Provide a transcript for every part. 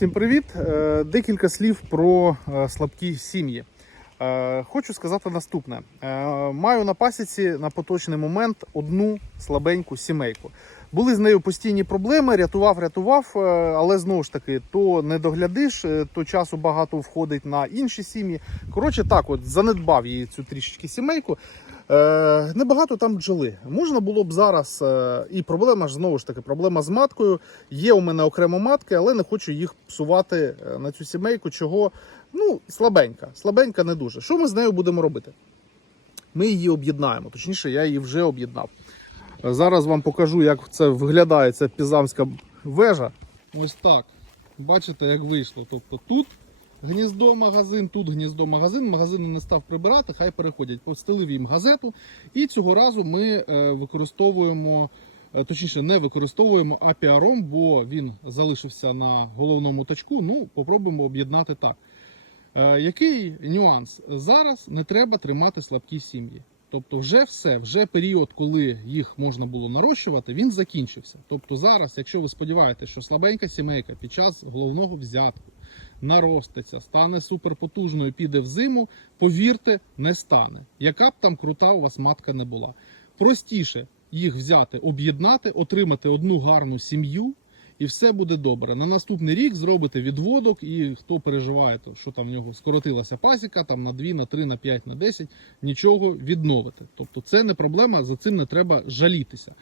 Всім привіт! Е, Декілька слів про е, слабкі сім'ї. Е, Хочу сказати наступне: маю на пасіці на поточний момент одну слабеньку сімейку. Були з нею постійні проблеми, рятував, рятував, е, але знову ж таки, то не доглядиш, е, то часу багато входить на інші сім'ї. Коротше, так, от занедбав її цю трішечки сімейку. Е, небагато там бджоли. Можна було б зараз, і проблема ж знову ж таки, проблема з маткою. Є у мене окремо матки, але не хочу їх псувати на цю сімейку. Чого? Ну, слабенька. Слабенька не дуже. Що ми з нею будемо робити? Ми її об'єднаємо. Точніше, я її вже об'єднав. Зараз вам покажу, як це виглядає ця пізамська вежа. Ось так. Бачите, як вийшло. Тобто тут гніздо магазин, тут гніздо магазин. Магазин не став прибирати, хай переходять. Постелив їм газету. І цього разу ми е, використовуємо, е, точніше, не використовуємо апіаром, бо він залишився на головному тачку. Ну, попробуємо об'єднати так. Е, який нюанс? Зараз не треба тримати слабкі сім'ї. Тобто, вже все, вже період, коли їх можна було нарощувати, він закінчився. Тобто, зараз, якщо ви сподіваєтеся, що слабенька сімейка під час головного взятку нароститься, стане суперпотужною, піде в зиму, повірте, не стане. Яка б там крута у вас матка не була. Простіше їх взяти, об'єднати, отримати одну гарну сім'ю. І все буде добре. На наступний рік зробите відводок, і хто переживає, то що там в нього скоротилася пасіка, там на 2, на 3, на 5, на 10, нічого відновите. Тобто це не проблема, за цим не треба жалітися.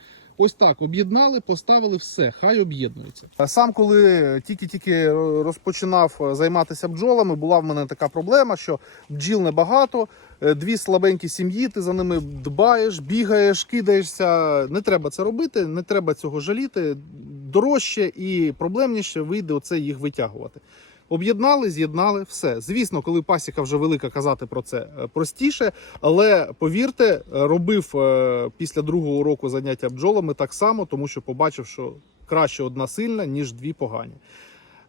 Ось так об'єднали, поставили все, хай об'єднуються. Сам, коли тільки-тільки розпочинав займатися бджолами, була в мене така проблема, що бджіл небагато, е, дві слабенькі сім'ї, ти за ними дбаєш, бігаєш, кидаєшся. Не треба це робити, не треба цього жаліти. Дорожче і проблемніше вийде оце їх витягувати. Об'єднали, з'єднали, все. Звісно, коли пасіка вже велика, казати про це е, простіше, але повірте, робив е, після другого року заняття бджолами так само, тому що побачив, що краще одна сильна, ніж дві погані.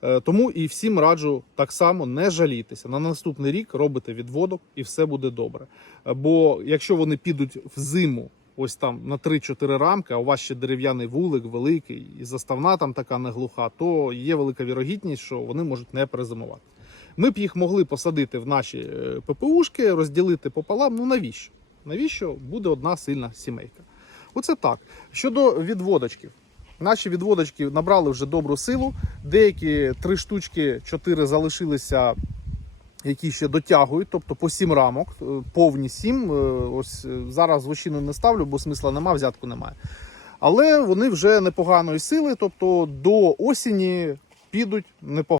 Е, Тому і всім раджу так само не жалітися. На наступний рік робите відводок і все буде добре. Бо якщо вони підуть в зиму, ось там на 3-4 рамки, а у вас ще дерев'яний вулик великий, і заставна там така не глуха, то є велика вірогідність, що вони можуть не перезимувати. Ми б їх могли посадити в наші е, ППУшки, розділити пополам. Ну навіщо? Навіщо буде одна сильна сімейка? Оце так. Щодо відводочків. Наші відводочки набрали вже добру силу. Деякі три штучки, чотири залишилися, які ще дотягують, тобто по сім рамок, е, повні сім. Е, Ось е, зараз вощину не ставлю, бо смисла нема, взятку немає. Але вони вже непоганої сили, тобто до осені підуть непогано.